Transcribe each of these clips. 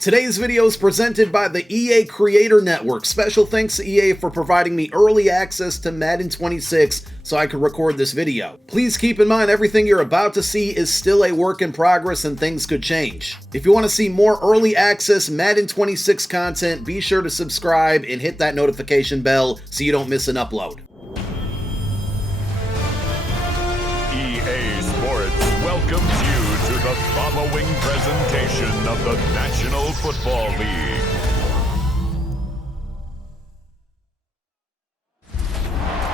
Today's video is presented by the EA Creator Network. Special thanks to EA for providing me early access to Madden 26 so I could record this video. Please keep in mind everything you're about to see is still a work in progress and things could change. If you want to see more early access Madden 26 content, be sure to subscribe and hit that notification bell so you don't miss an upload. EA Sports welcomes you to the following presentation of the National Football League.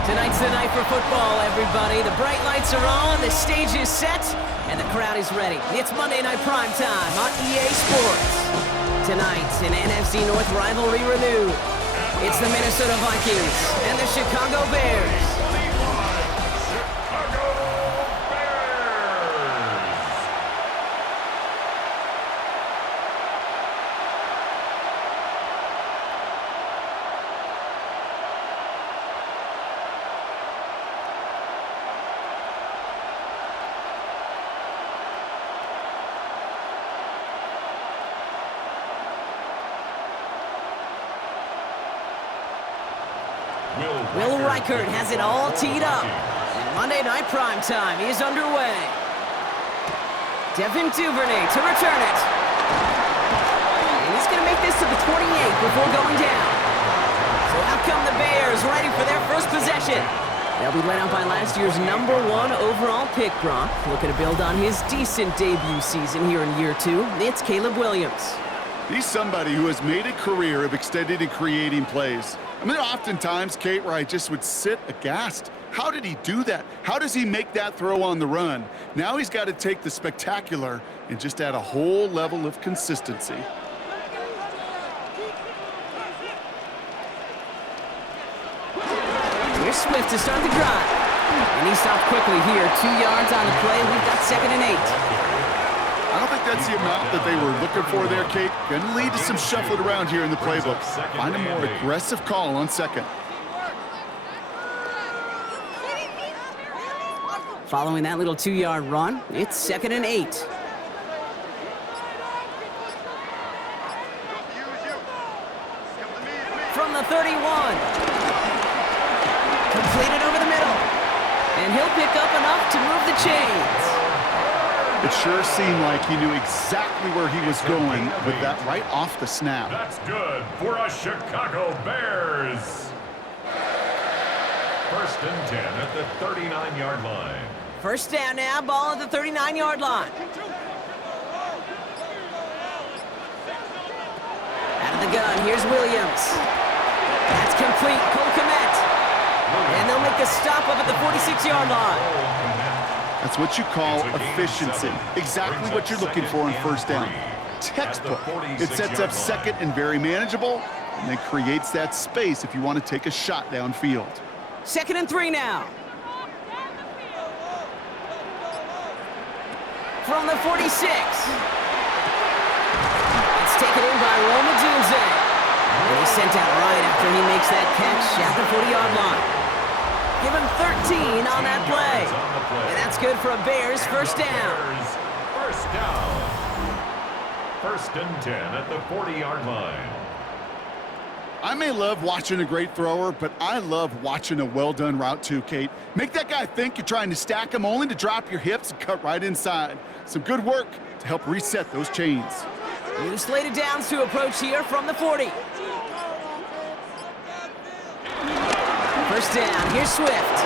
Tonight's the night for football, everybody. The bright lights are on, the stage is set, and the crowd is ready. It's Monday Night Primetime on EA Sports. Tonight, an NFC North rivalry renewed. It's the Minnesota Vikings and the Chicago Bears. Will Reichert has it all teed up. And Monday Night Primetime is underway. Devin Duvernay to return it. And he's going to make this to the 28 before going down. So out come the Bears, ready for their first possession. They'll be led out by last year's #1 overall pick, Brock. Looking to build on his decent debut season here in year 2. It's Caleb Williams. He's somebody who has made a career of extending and creating plays. I mean, oftentimes, Kate, where I just would sit aghast. How did he do that? How does he make that throw on the run? Now he's got to take the spectacular and just add a whole level of consistency. Here's Swift to start the drive. And he stopped quickly here. 2 yards on the play. We've got 2nd and 8. I don't think that's the amount that they were looking for there, Kate. Going to lead to some shuffling around here in the playbook. Find a more aggressive call on 2nd. Following that little 2-yard run, it's 2nd and 8. From the 31. Completed over the middle. And he'll pick up enough to move the chains. It sure seemed like he knew exactly where he was going with that right off the snap. That's good for a Chicago Bears. 1st and 10 at the 39-yard line. First down now, ball at the 39-yard line. Out of the gun, here's Williams. That's complete, Cole Kmet. And they'll make a stop up at the 46-yard line. That's what you call efficiency. Exactly what you're looking for in 1st down. Textbook. It sets up 2nd and very manageable, and then creates that space if you want to take a shot downfield. 2nd and 3 now. From the 46. It's taken in by Roma Dunze. And he's sent out right after he makes that catch at the 40-yard line. Give him 13 on that play. And that's good for a Bears 1st down. 1st down. 1st and 10 at the 40-yard line. I may love watching a great thrower, but I love watching a well-done route too, Kate. Make that guy think you're trying to stack him only to drop your hips and cut right inside. Some good work to help reset those chains. New slated downs to approach here from the 40. 1st down, here's Swift.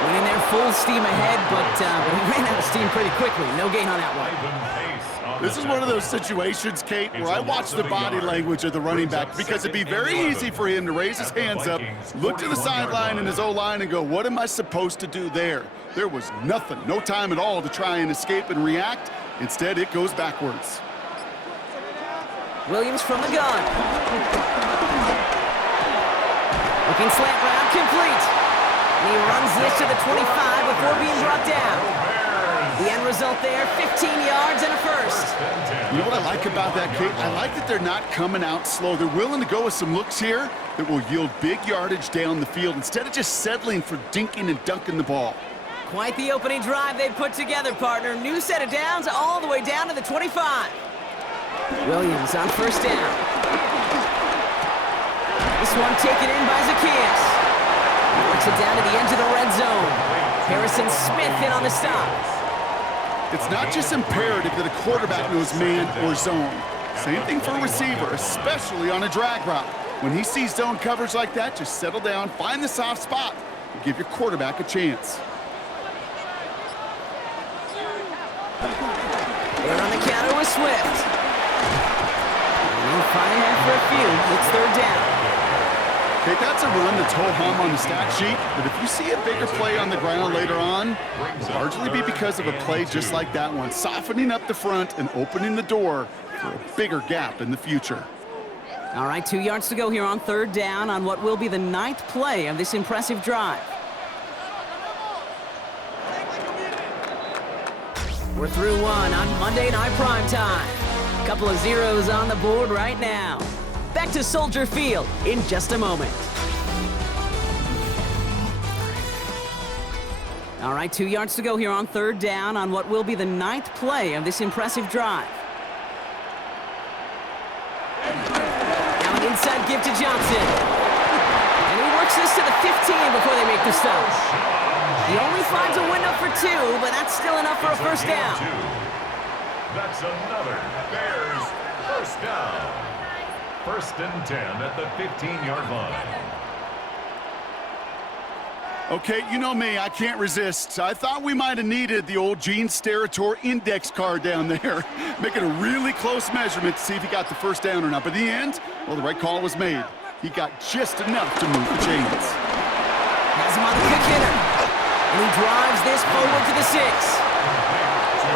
Winning there full steam ahead, but he ran out of steam pretty quickly. No gain on that one. This is one of those situations, Kate, where I watch the body language of the running back because it'd be very easy for him to raise his hands up, look to the sideline and his O-line and go, what am I supposed to do there? There was nothing, no time at all to try and escape and react. Instead, it goes backwards. Williams from the gun. Looking slant route, complete. And he runs this to the 25 before being brought down. The end result there, 15 yards and a 1st. You know what I like about that, Kate? I like that they're not coming out slow. They're willing to go with some looks here that will yield big yardage down the field instead of just settling for dinking and dunking the ball. Quite the opening drive they put together, partner. New set of downs all the way down to the 25. Williams on first down. This one taken in by Zacchaeus. He works it down to the edge of the red zone. Harrison Smith in on the stop. It's not just imperative that a quarterback knows man or zone. Same thing for a receiver, especially on a drag route. When he sees zone coverage like that, just settle down, find the soft spot, and give your quarterback a chance. They're on the counter with Swift. We'll find ahead for a few. It's third down. Okay, that's a run that's ho-hum on the stat sheet, but if you see a bigger play on the ground later on, it'll largely be because of a play just like that one, softening up the front and opening the door for a bigger gap in the future. All right, 2 yards to go here on third down on what will be the 9th play of this impressive drive. We're through one on Monday Night Primetime. Couple of zeros on the board right now. Back to Soldier Field in just a moment. All right, 2 yards to go here on third down on what will be the 9th play of this impressive drive. Now an inside give to Johnson. And he works this to the 15 before they make the stop. He only finds a window for 2, but that's still enough for a first down. That's another Bears first down. First and 10 at the 15-yard line. Okay, you know me, I can't resist. I thought we might have needed the old Gene Steratore index card down there, making a really close measurement to see if he got the first down or not. But in the end, well, the right call was made. He got just enough to move the chains. Has him on the quick hitter. And he drives this forward to the 6.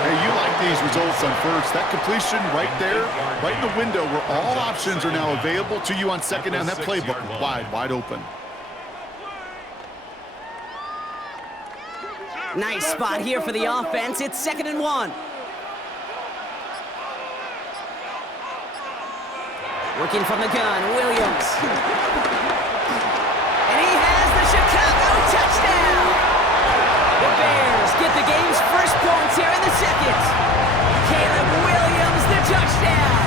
Hey, you like these results on first. That completion right there, right in the window where all options are now available to you on second down. That playbook wide open. Nice spot here for the offense. It's 2nd and 1. Working from the gun, Williams. And he has the Chicago touchdown. The Bears get the game's first points here in the second. Caleb Williams, the touchdown.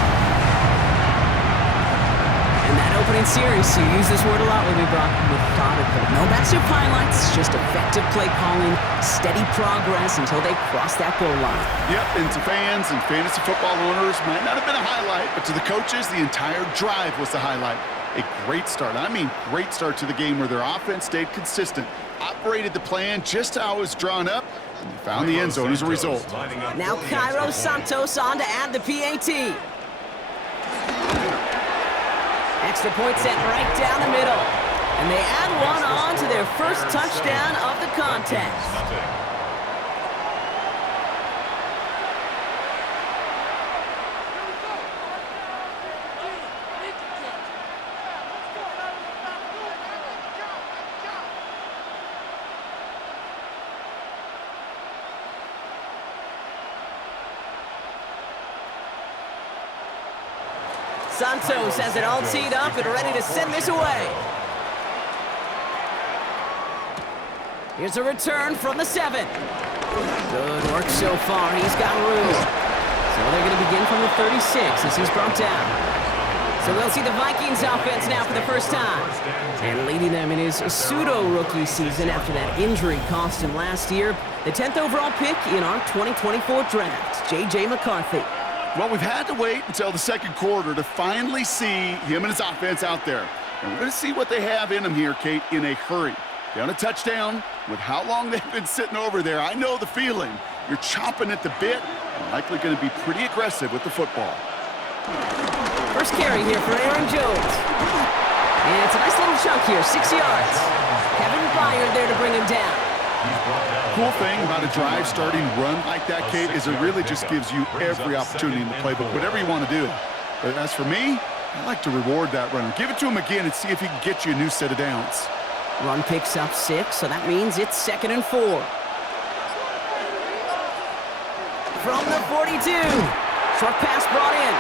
And that opening series, you use this word a lot with me, Brock, methodical. No massive highlights, just effective play calling, steady progress until they cross that goal line. Yep, and to fans and fantasy football owners, might not have been a highlight, but to the coaches, the entire drive was the highlight. A great start. I mean, great start to the game where their offense stayed consistent, operated the plan just how it was drawn up, and they found the end zone as a result. Now Cairo Santos on to add the PAT. Extra point set right down the middle. And they add one on to their first touchdown of the contest. Santos has it all teed up and ready to send this away. Here's a return from the 7. Good work so far. He's got room. So they're going to begin from the 36 as he's brought down. So we'll see the Vikings offense now for the first time. And leading them in his pseudo-rookie season after that injury cost him last year, the 10th overall pick in our 2024 draft, J.J. McCarthy. Well, we've had to wait until the second quarter to finally see him and his offense out there. And we're going to see what they have in them here, Kate, in a hurry. Down a touchdown, with how long they've been sitting over there, I know the feeling. You're chomping at the bit and likely going to be pretty aggressive with the football. First carry here for Aaron Jones. And it's a nice little chunk here, 6 yards. Kevin Byard there to bring him down. Cool thing about a drive starting run like that, Kate, is it really just gives you every opportunity in the playbook, whatever you want to do. But as for me, I like to reward that runner. Give it to him again and see if he can get you a new set of downs. Run picks up 6, so that means it's 2nd and 4. From the 42. Short pass brought in.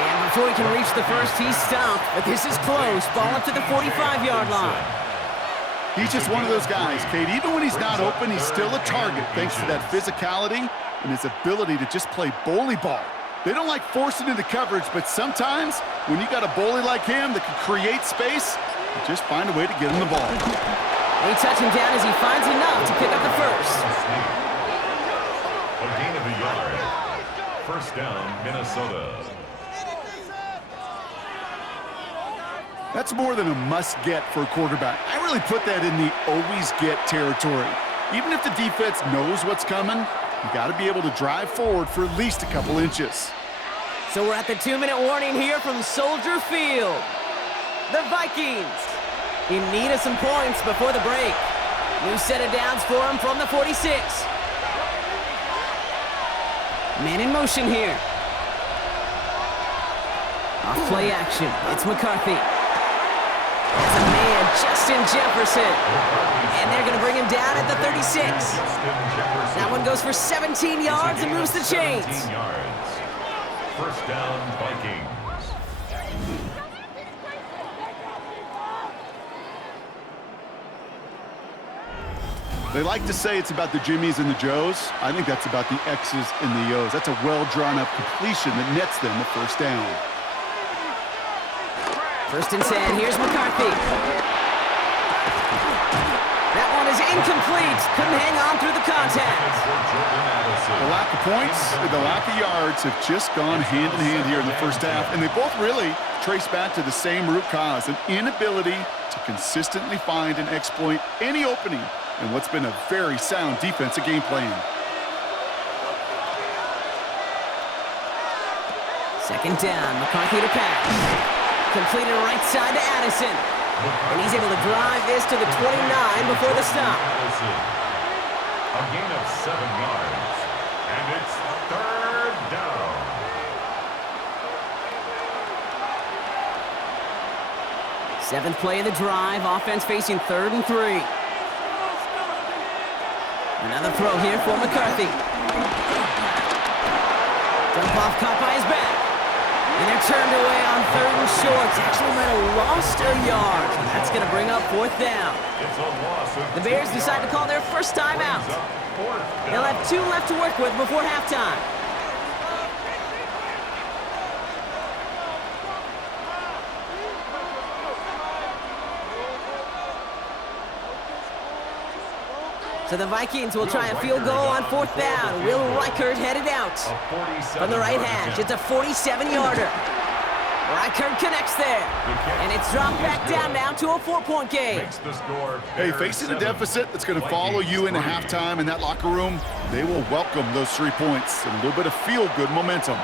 And before he can reach the first, he's stopped. But this is close. Ball up to the 45-yard line. He's just one of those guys, Kate. Even when he's not open, he's still a target thanks to that physicality and his ability to just play bully ball. They don't like forcing into coverage, but sometimes when you got a bully like him that can create space, you just find a way to get him the ball. They touch him down as he finds enough to pick up the first. A gain of a yard. First down, Minnesota. That's more than a must-get for a quarterback. I really put that in the always-get territory. Even if the defense knows what's coming, you got to be able to drive forward for at least a couple inches. So we're at the 2-minute warning here from Soldier Field. The Vikings in need of some points before the break. New set of downs for him from the 46. Man in motion here. Off play action. It's McCarthy. There's a man, Justin Jefferson. And they're going to bring him down at the 36. That one goes for 17 yards and moves the chains. 17 yards. First down, Vikings. They like to say it's about the Jimmies and the Joes. I think that's about the X's and the O's. That's a well-drawn-up completion that nets them the first down. First and 10, here's McCarthy. That one is incomplete. Couldn't hang on through the contact. The lack of points and the lack of yards have just gone hand in hand here in the first half, and they both really trace back to the same root cause, an inability to consistently find and exploit any opening in what's been a very sound defensive game plan. Second down, McCarthy to pass. Completed right side to Addison. And he's able to drive this to the 29 before the stop. A gain of 7 yards. And it's third down. Seventh play of the drive. Offense facing 3rd and 3. Another throw here for McCarthy. Dump off caught by his back. And they're turned away on 3rd and short. Actually might have lost a yard. That's going to bring up 4th down. It's a loss of The Bears decide to call their first time out. They'll have 2 left to work with before halftime. So the Vikings will try a field goal on 4th down. Will Reichert headed out from the right hash. It's a 47-yarder. Reichert connects there. And it's dropped back down now to a 4-point game. Hey, facing a deficit that's going to follow you into halftime in that locker room, they will welcome those 3 points and a little bit of feel-good momentum.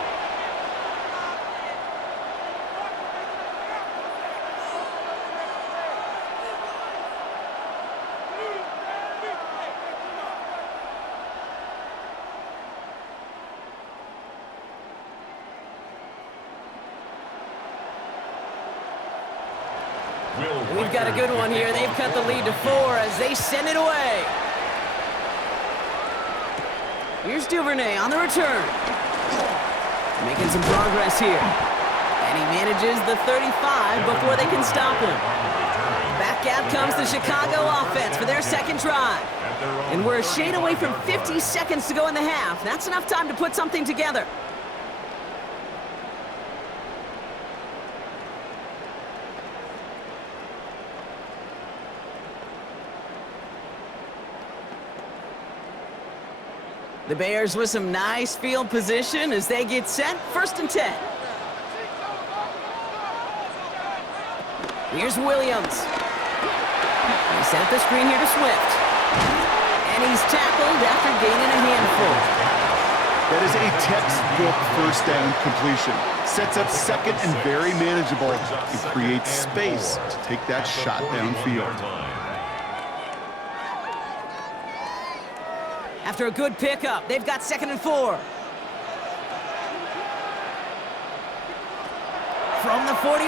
We've got a good one here. They've cut the lead to 4 as they send it away. Here's Duvernay on the return. Making some progress here. And he manages the 35 before they can stop him. Back out comes the Chicago offense for their 2nd drive. And we're a shade away from 50 seconds to go in the half. That's enough time to put something together. The Bears with some nice field position as they get set. 1st and 10. Here's Williams. He set up the screen here to Swift. And he's tackled after gaining a handful. That is a textbook first down completion. Sets up 2nd and very manageable and creates space to take that shot downfield. After a good pickup, they've got 2nd and 4. From the 41.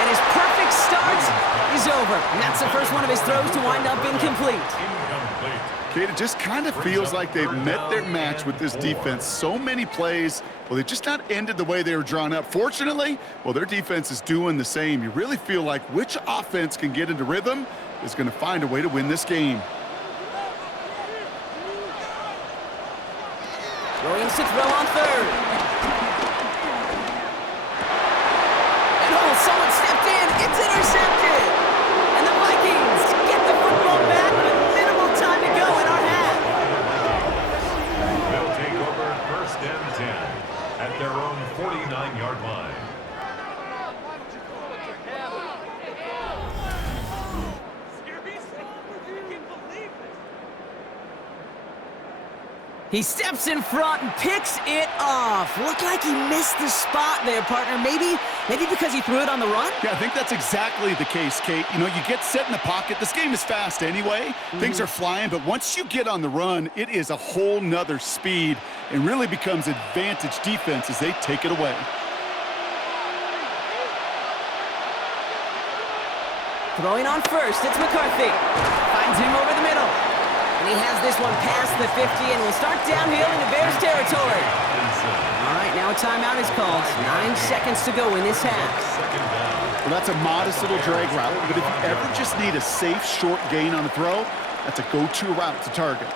And his perfect start is over. And that's the first one of his throws to wind up incomplete. Kate, it just kind of feels like they've met their match with this defense. So many plays, well, they just not ended the way they were drawn up. Fortunately, well, their defense is doing the same. You really feel like which offense can get into rhythm is going to find a way to win this game. Williams to throw on third. And someone stepped in. It's intercepted. And the Vikings get the football back with minimal time to go in our half. They'll take over 1st and 10 at their own 49-yard line. He steps in front and picks it off. Looked like he missed the spot there, partner. Maybe because he threw it on the run? Yeah, I think that's exactly the case, Kate. You know, you get set in the pocket. This game is fast anyway. Things are flying, but once you get on the run, it is a whole nother speed and really becomes advantage defense as they take it away. Throwing on first, it's McCarthy. Finds him over the middle. And he has this one past the 50 and will start downhill into Bears territory. All right, now a timeout is called. 9 seconds to go in this half. Well, that's a modest little drag route, but if you ever just need a safe, short gain on a throw, that's a go-to route to target.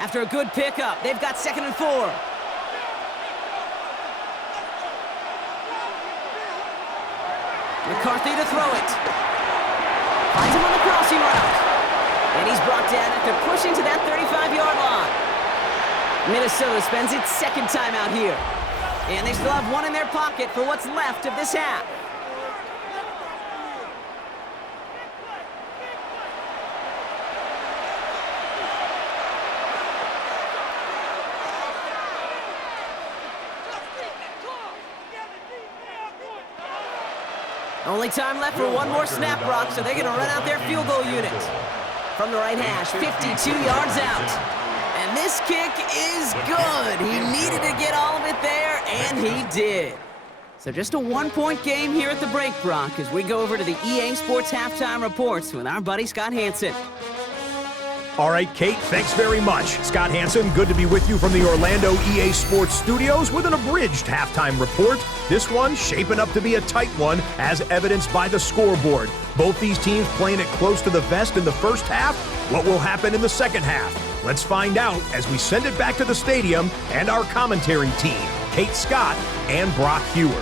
After a good pickup, they've got 2nd and 4. McCarthy to throw it. Finds him on the crossing route. And he's brought down after pushing to that 35-yard line. Minnesota spends its 2nd timeout here. And they still have one in their pocket for what's left of this half. Only time left for one more snap, Brock, so they're going to run out their field goal unit. From the right hash, 52 yards out. And this kick is good. He needed to get all of it there, and he did. So just a 1-point game here at the break, Brock, as we go over to the EA Sports Halftime Reports with our buddy Scott Hansen. All right, Kate, thanks very much. Scott Hansen, good to be with you from the Orlando EA Sports Studios with an abridged halftime report. This one shaping up to be a tight one, as evidenced by the scoreboard. Both these teams playing it close to the vest in the first half. What will happen in the second half? Let's find out as we send it back to the stadium and our commentary team, Kate Scott and Brock Hewer.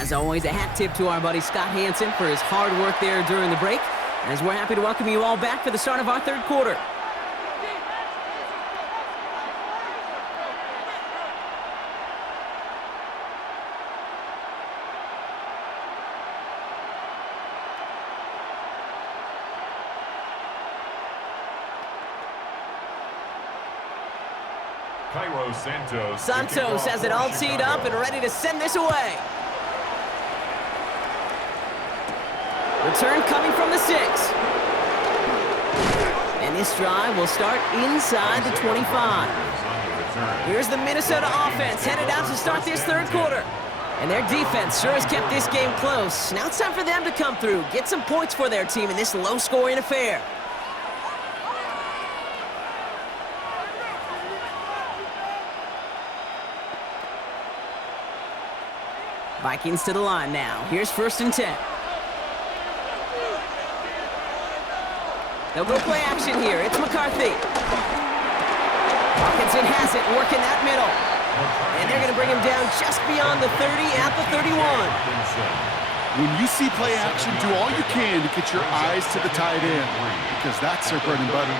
As always, a hat tip to our buddy Scott Hansen for his hard work there during the break, as we're happy to welcome you all back for the start of our third quarter. Santos has it all teed up and ready to send this away. Return coming from the 6. And this drive will start inside the 25. Here's the Minnesota offense headed out to start this third quarter. And their defense sure has kept this game close. Now it's time for them to come through, get some points for their team in this low-scoring affair. Vikings to the line now. Here's 1st and 10. They'll go play action here. It's McCarthy. Hawkinson has it, working that middle. And they're going to bring him down just beyond the 30 at the 31. When you see play action, do all you can to get your eyes to the tight end, because that's their bread and butter.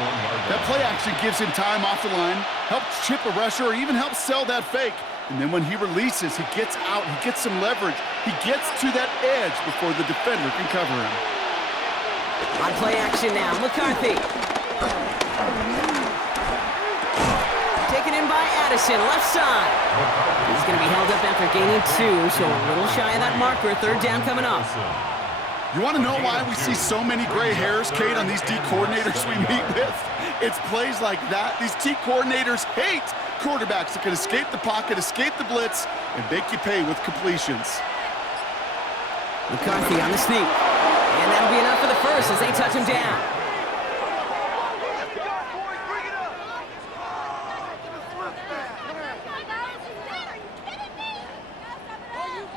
That play action gives him time off the line, helps chip a rusher, or even helps sell that fake. And then when he releases, he gets out, he gets some leverage. He gets to that edge before the defender can cover him. On play action now, McCarthy. Taken in by Addison, left side. He's going to be held up after gaining 2, so a little shy of that marker. 3rd down coming up. You want to know why we see so many gray hairs, Kate, on these D coordinators we meet with? It's plays like that. These D coordinators hate quarterbacks that can escape the pocket, escape the blitz, and make you pay with completions. McCarthy on the sneak. And that'll be enough for the first as they touch him down.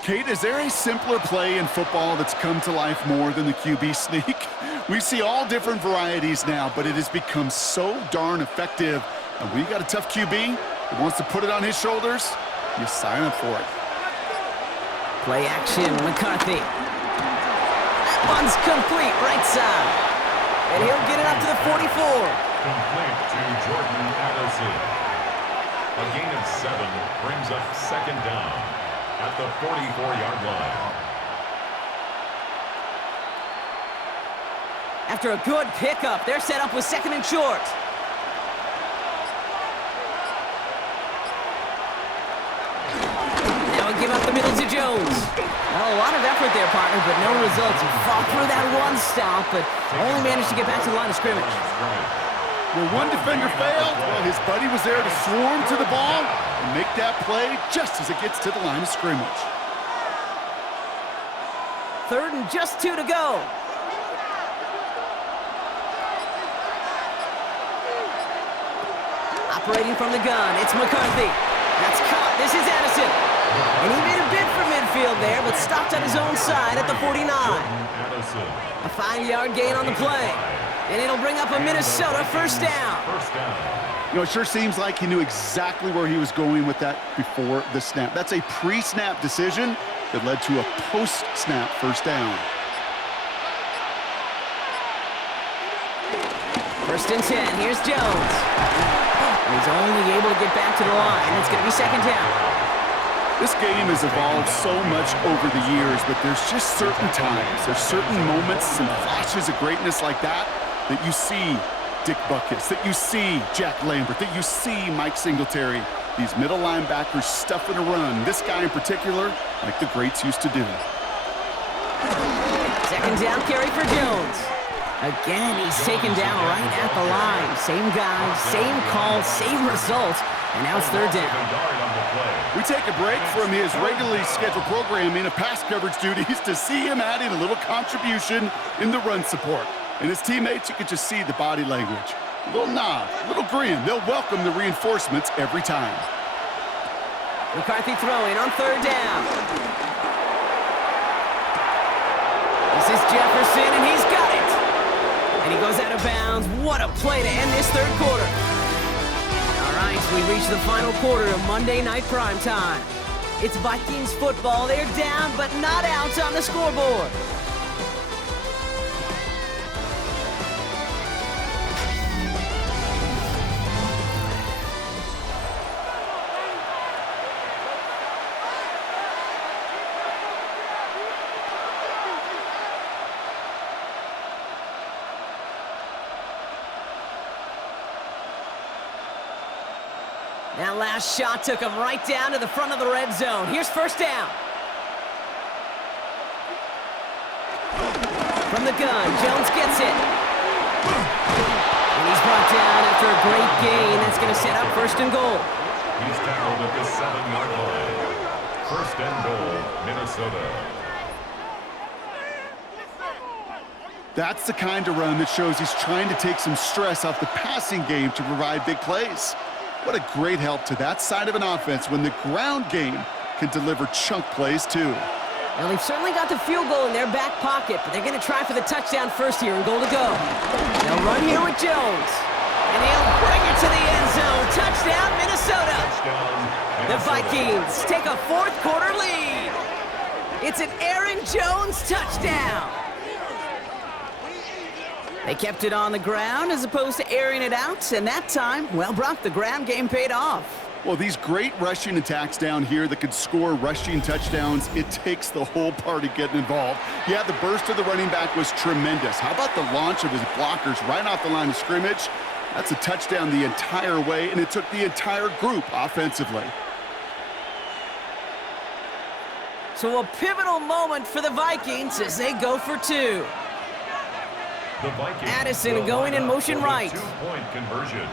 Kate, is there a simpler play in football that's come to life more than the QB sneak? We see all different varieties now, but it has become so darn effective. And when you got a tough QB that wants to put it on his shoulders, you sign up for it. Play action, McCarthy. That one's complete, right side. And he'll get it up to the 44. Complete to Jordan Addison. A gain of 7 brings up second down at the 44-yard line. After a good pickup, they're set up with second and short. Now we give up the middle to Jones. Well, a lot of effort there, partner, but no results. He fought through that one stop, but only managed to get back to the line of scrimmage. Well, one defender failed. Well, his buddy was there to swarm to the ball and make that play just as it gets to the line of scrimmage. Third and just 2 to go. Operating from the gun, it's McCarthy. That's caught. This is Addison. And he made a bid for midfield there, but stopped on his own side at the 49. A 5-yard gain on the play. And it'll bring up a Minnesota first down. You know, it sure seems like he knew exactly where he was going with that before the snap. That's a pre-snap decision that led to a post-snap first down. First and 10. Here's Jones. And he's only able to get back to the line. It's going to be second down. This game has evolved so much over the years, but there's just certain times, there's certain moments and flashes of greatness like that you see Dick Butkus, that you see Jack Lambert, that you see Mike Singletary. These middle linebackers stuffing a run. This guy in particular, like the greats used to do. Second down carry for Jones. Again, he's taken down right at the line. Same guy, same call, same result. And now it's third down. We take a break from his regularly scheduled programming of pass coverage duties to see him adding a little contribution in the run support. And his teammates, you can just see the body language. A little nod, a little grin. They'll welcome the reinforcements every time. McCarthy throwing on third down. This is Jefferson, and he's got it. And he goes out of bounds. What a play to end this third quarter. All right, we reach the final quarter of Monday Night Primetime. It's Vikings football. They're down, but not out on the scoreboard. That last shot took him right down to the front of the red zone. Here's first down. From the gun, Jones gets it. And he's brought down after a great gain. That's going to set up first and goal. He's tackled at the 7-yard line. First and goal, Minnesota. That's the kind of run that shows he's trying to take some stress off the passing game to provide big plays. What a great help to that side of an offense when the ground game can deliver chunk plays too. Well, they've certainly got the field goal in their back pocket, but they're going to try for the touchdown first here and goal to go. They'll run here with Jones. And he'll bring it to the end zone. Touchdown, Minnesota. The Vikings take a fourth quarter lead. It's an Aaron Jones touchdown. They kept it on the ground as opposed to airing it out, and that time, well, Brock, the ground game paid off. Well, these great rushing attacks down here that could score rushing touchdowns, it takes the whole party getting involved. Yeah, the burst of the running back was tremendous. How about the launch of his blockers right off the line of scrimmage? That's a touchdown the entire way, and it took the entire group offensively. So a pivotal moment for the Vikings as they go for two. Addison going in motion right. Two-point conversion.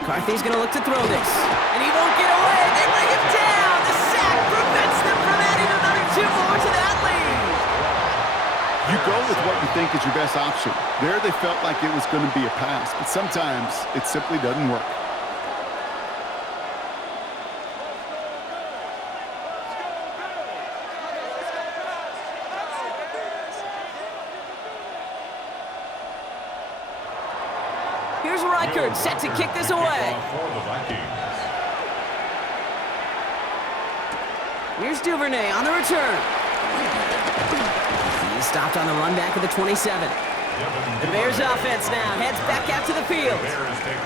McCarthy's going to look to throw this. And he won't get away. They bring him down. The sack prevents them from adding another 2 more to that lead. You go with what you think is your best option. There they felt like it was going to be a pass, but sometimes it simply doesn't work. Here's Reichert set to kick this away. For the Vikings. Here's Duvernay on the return. He's stopped on the run back of the 27. The Bears offense now heads back out to the field.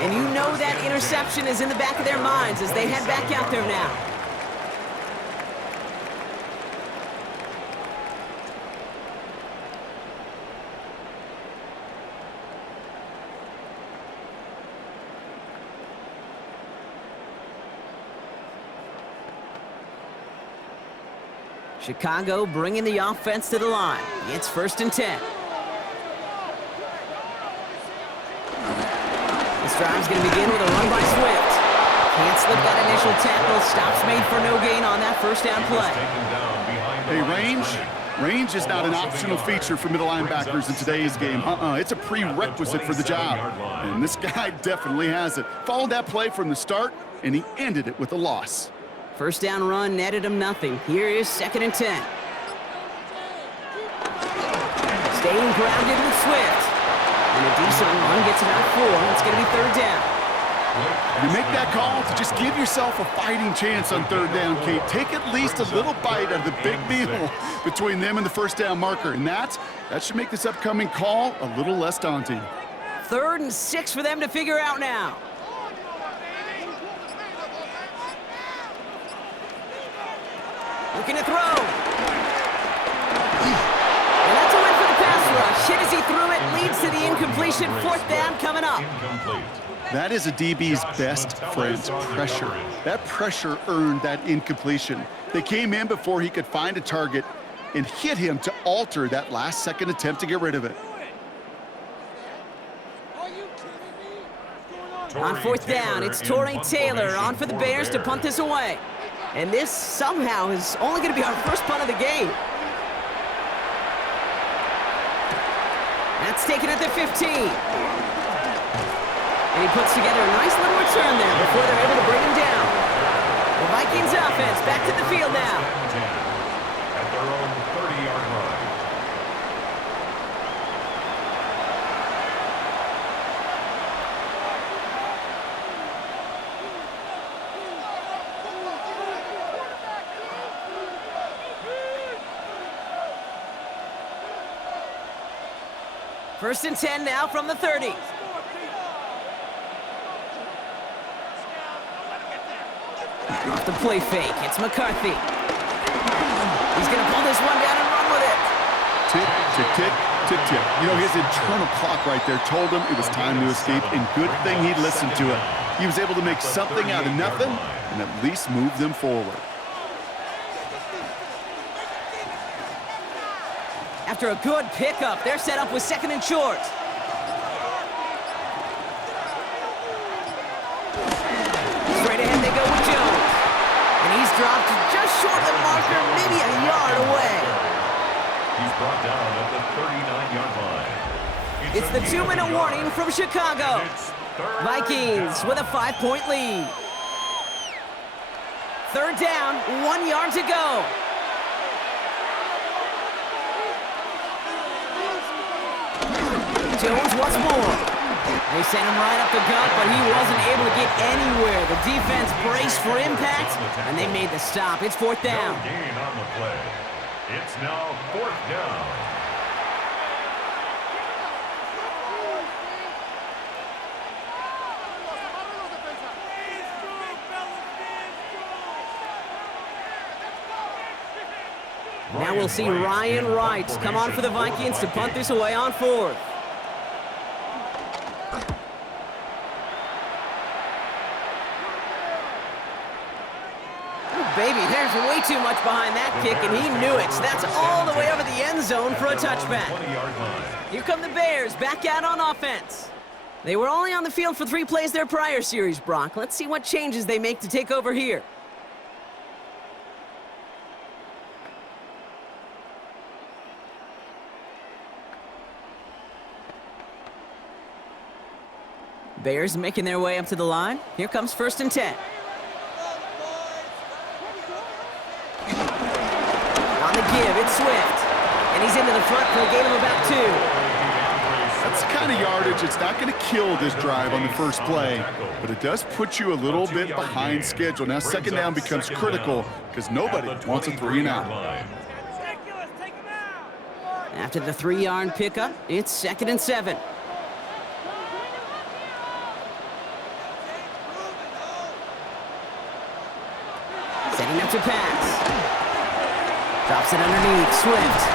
And you know that interception is in the back of their minds as they head back out there now. Chicago bringing the offense to the line. It's 1st and 10. This drive's going to begin with a run by Swift. Can't slip that initial tackle. Stops made for no gain on that first down play. Hey, range is not an optional feature for middle linebackers in today's game. It's a prerequisite for the job. And this guy definitely has it. Followed that play from the start, and he ended it with a loss. First down run netted him nothing. Here is 2nd and 10. Staying grounded with Swift. And a decent run gets it out 4. It's going to be 3rd down. You make that call to just give yourself a fighting chance on 3rd down, Kate. Take at least a little bite out of the big meal between them and the first down marker. And that should make this upcoming call a little less daunting. 3rd and 6 for them to figure out now. Looking to throw. And that's a win for the pass rush. Hit as he threw it, leads to the incompletion. 4th down coming up. That is a DB's best friend, pressure. That pressure earned that incompletion. They came in before he could find a target and hit him to alter that last-second attempt to get rid of it. On 4th down, it's Torrey Taylor on for the Bears to punt this away. And this somehow is only going to be our first punt of the game. That's taken at the 15. And he puts together a nice little return there before they're able to bring him down. The Vikings offense back to the field now. At their own 30-yard line. First and 10 now from the 30. Off the play fake, it's McCarthy. He's going to pull this one down and run with it. Tick, tick, tick, tick, tick. You know, his internal clock right there told him it was time to escape, and good thing he listened to it. He was able to make something out of nothing and at least move them forward. After a good pickup, they're set up with 2nd and short. Straight ahead they go with Jones. And he's dropped just short of the marker, maybe a yard away. He's brought down at the 39-yard line. It's the 2-minute warning from Chicago. Vikings with a 5-point lead. 3rd down, 1 yard to go. Jones once more. They sent him right up the gut, but he wasn't able to get anywhere. The defense braced for impact, and they made the stop. It's 4th down. No gain on the play. It's now 4th down. Now we'll see Ryan Wright come on for the Vikings to punt this away on 4th. Baby, there's way too much behind that kick, and he knew it. So that's all the way over the end zone for a touchback. Here come the Bears, back out on offense. They were only on the field for 3 plays their prior series, Brock. Let's see what changes they make to take over here. Bears making their way up to the line. Here comes 1st and 10. Give, it's Swift. And he's into the front for a gain of about 2. That's the kind kind of yardage, it's not going to kill this drive on the first play, but it does put you a little bit behind schedule. Now second down becomes critical because nobody wants a 3-and-out. After the 3-yard pickup, it's 2nd and 7. Setting up to pass. Drops it underneath. Swift.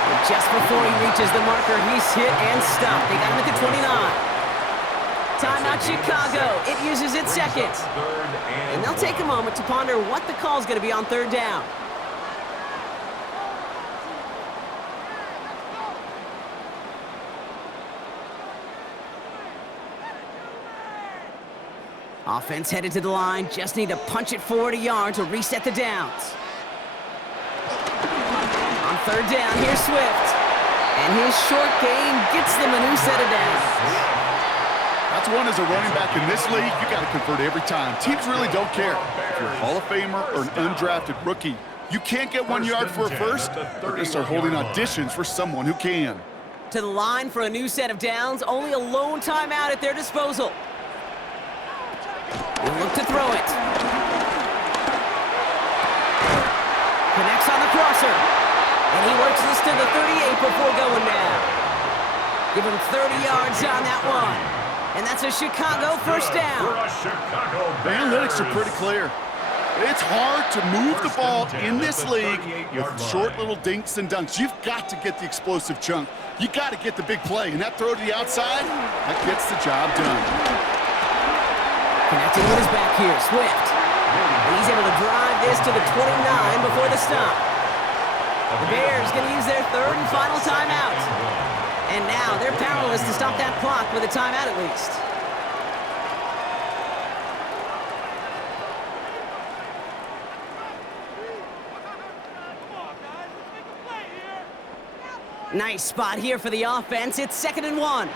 And just before he reaches the marker, he's hit and stopped. They got him at the 29. Timeout Chicago. It uses its second. And they'll take a moment to ponder what the call is going to be on 3rd down. Offense headed to the line. Just need to punch it forward a yard to reset the downs. On 3rd down, here's Swift. And his short game gets them a new set of downs. That's one as a running back in this league, you got to convert every time. Teams really don't care. If you're a Hall of Famer or an undrafted rookie, you can't get 1 yard for a first, they're going to start holding auditions for someone who can. To the line for a new set of downs, only a lone timeout at their disposal. He'll look to throw it. Connects on the crosser. And he works this to the 38 before going down. Give him 30 yards on that one. And that's a Chicago first down. The analytics are pretty clear. It's hard to move the ball in this league with short little dinks and dunks. You've got to get the explosive chunk. You got to get the big play. And that throw to the outside, that gets the job done. Connecting with his back here, Swift. And he's able to drive this to the 29 before the stop. The Bears going to use their 3rd and final timeout. And now they're powerless to stop that clock with a timeout at least. Nice spot here for the offense. It's 2nd and 1.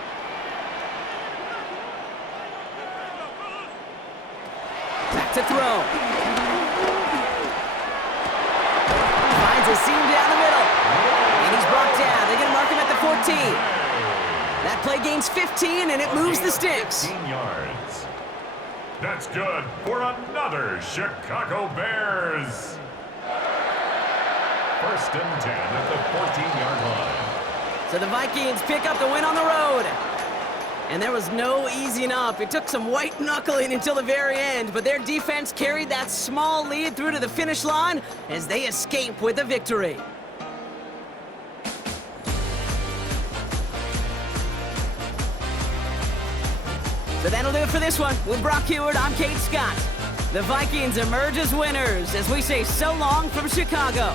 Back to throw. Finds a seam down the middle. And he's brought down. They're going to mark him at the 14. That play gains 15, and it moves the sticks. 15 yards. That's good for another Chicago Bears. 1st and 10 at the 14-yard line. So the Vikings pick up the win on the road. And there was no easing up. It took some white knuckling until the very end, but their defense carried that small lead through to the finish line as they escape with a victory. So that'll do it for this one. With Brock Heward, I'm Kate Scott. The Vikings emerge as winners as we say so long from Chicago.